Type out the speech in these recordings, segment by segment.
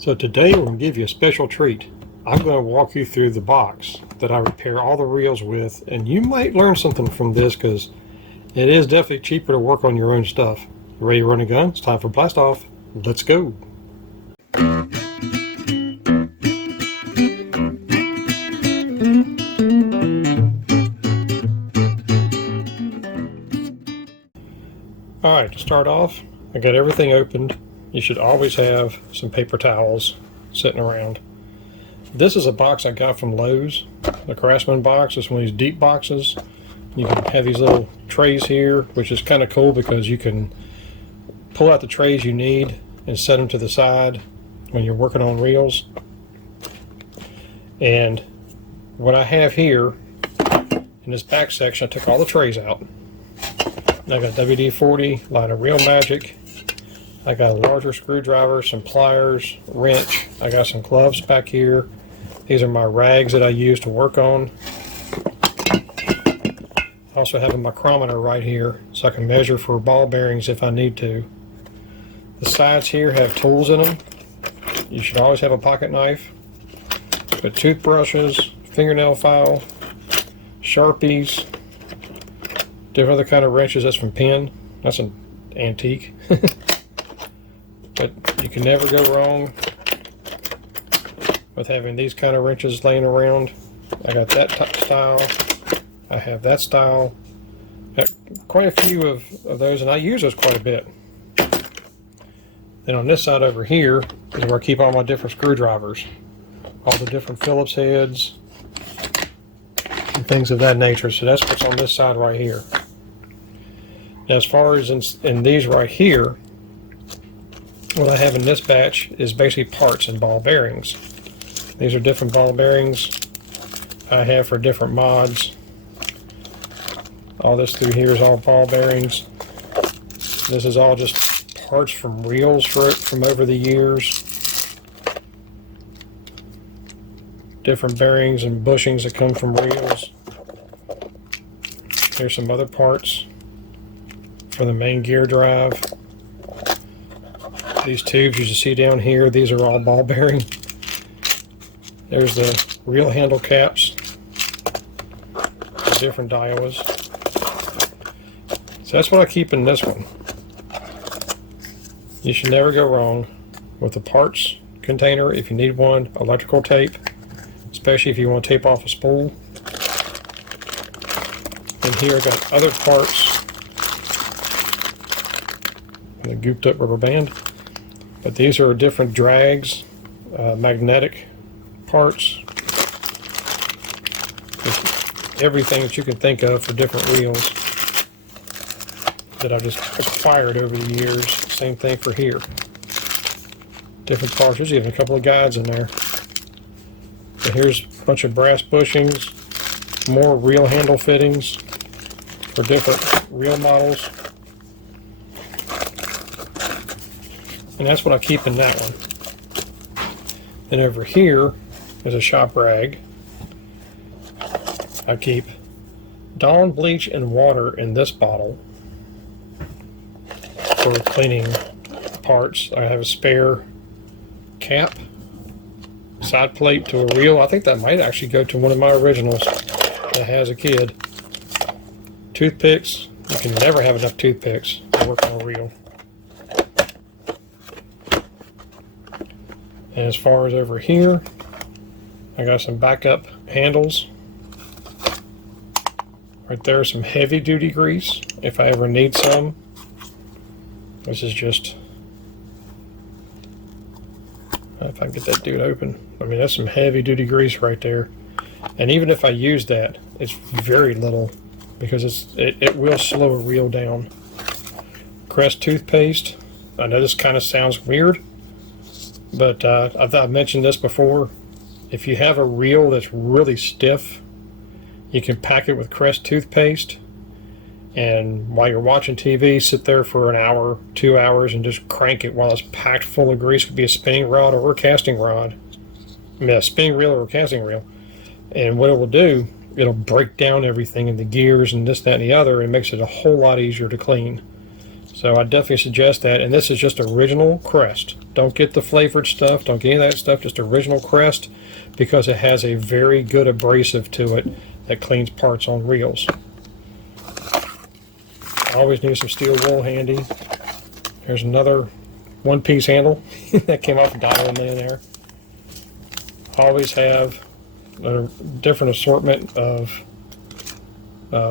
So today we're going to give you a special treat. I'm going to walk you through the box that I repair all the reels with, and you might learn something from this because it is definitely cheaper to work on your own stuff. You ready to run a gun? It's time for blast off. Let's go. Alright, to start off, I got everything opened. You should always have some paper towels sitting around. This is a box I got from Lowe's. The Craftsman box is one of these deep boxes. You can have these little trays here, which is kind of cool because you can pull out the trays you need and set them to the side when you're working on reels. And what I have here in this back section, I took all the trays out. I got WD-40, line of Real Magic. I got a larger screwdriver, some pliers, wrench. I got some gloves back here. These are my rags that I use to work on. I also have a micrometer right here so I can measure for ball bearings if I need to. The sides here have tools in them. You should always have a pocket knife. But toothbrushes, fingernail file, Sharpies, different other kind of wrenches. That's from Penn. That's an antique. But you can never go wrong with having these kind of wrenches laying around. I got that style. I have that style. Got quite a few of those, and I use those quite a bit. Then on this side over here is where I keep all my different screwdrivers. All the different Phillips heads and things of that nature. So that's what's on this side right here. Now as far as in these right here, what I have in this batch is basically parts and ball bearings. These are different ball bearings I have for different mods. All this through here is all ball bearings. This is all just parts from reels from over the years. Different bearings and bushings that come from reels. Here's some other parts for the main gear drive. These tubes you see down here, these are all ball bearing. There's the reel handle caps, the different daiwas. So that's what I keep in this one. You should never go wrong with the parts container if you need one, electrical tape, especially if you want to tape off a spool. And here I got other parts, and a gooped up rubber band. But these are different drags, magnetic parts, just everything that you can think of for different reels that I've just acquired over the years. Same thing for here. Different parts. There's even a couple of guides in there. And here's a bunch of brass bushings, more reel handle fittings for different reel models. And that's what I keep in that one. Then over here is a shop rag. I keep Dawn bleach and water in this bottle for cleaning parts. I have a spare cap, side plate to a reel. I think that might actually go to one of my originals that has a kid. Toothpicks. You can never have enough toothpicks to work on a reel. And as far as over here, I got some backup handles. Right there, some heavy duty grease if I ever need some. This is just, if I can get that dude open. I mean, that's some heavy duty grease right there. And even if I use that, it's very little because it will slow a reel down. Crest toothpaste. I know this kind of sounds weird, but I've mentioned this before. If you have a reel that's really stiff, you can pack it with Crest toothpaste, and while you're watching TV, sit there for an hour, 2 hours, and just crank it while it's packed full of grease. It could be a spinning rod or a casting rod. I mean, a spinning reel or a casting reel. And what it will do, it'll break down everything in the gears and this, that, and the other, and makes it a whole lot easier to clean. So I definitely suggest that. And this is just original Crest. Don't get the flavored stuff. Don't get any of that stuff. Just original Crest, because it has a very good abrasive to it that cleans parts on reels. I always need some steel wool handy. There's another one-piece handle that came off a daiwa in there. I always have a different assortment of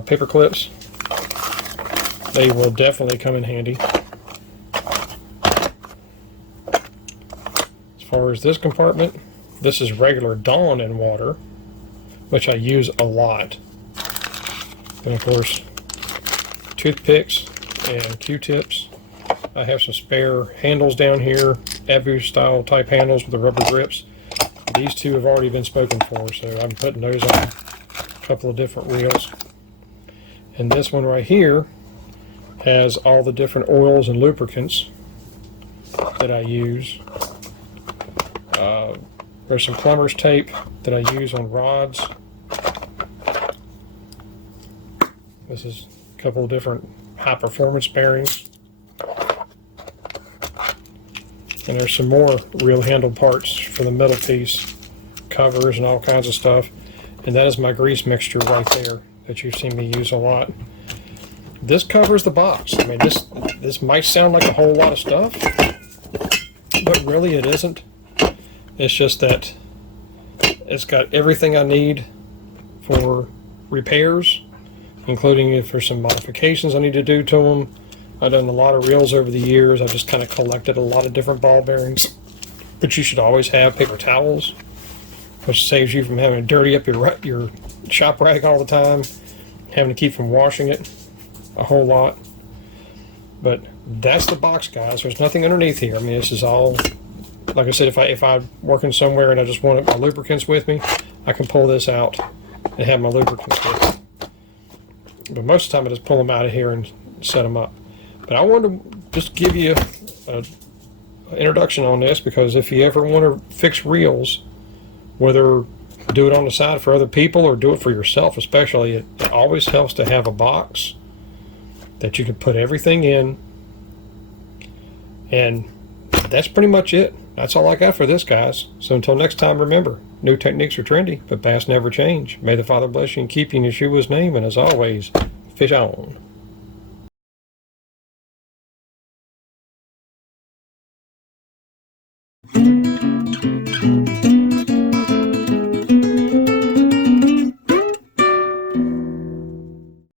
paper clips. They will definitely come in handy. As far as this compartment, this is regular Dawn in water, which I use a lot. And of course, toothpicks and Q-tips. I have some spare handles down here, Abu style type handles with the rubber grips. These two have already been spoken for, so I'm putting those on a couple of different reels. And this one right here has all the different oils and lubricants that I use. There's some plumber's tape that I use on rods. This is a couple of different high performance bearings. And there's some more reel handle parts for the middle piece, covers and all kinds of stuff. And that is my grease mixture right there that you've seen me use a lot. This covers the box. I mean, this might sound like a whole lot of stuff, but really it isn't. It's just that it's got everything I need for repairs, including if there's some modifications I need to do to them. I've done a lot of reels over the years. I've just kind of collected a lot of different ball bearings. But you should always have paper towels, which saves you from having to dirty up your shop rag all the time, having to keep from washing it a whole lot. But that's the box, guys. There's nothing underneath here. I mean, this is all, like I said, if I'm working somewhere and I just want my lubricants with me, I can pull this out and have my lubricants with me. But most of the time I just pull them out of here and set them up. But I wanted to just give you an introduction on this, because if you ever want to fix reels, whether do it on the side for other people or do it for yourself especially, it always helps to have a box that you can put everything in. And that's pretty much it. That's all I got for this, guys. So until next time, remember, new techniques are trendy, but bass never change. May the Father bless you and keep you in Yeshua's name, and as always, fish on.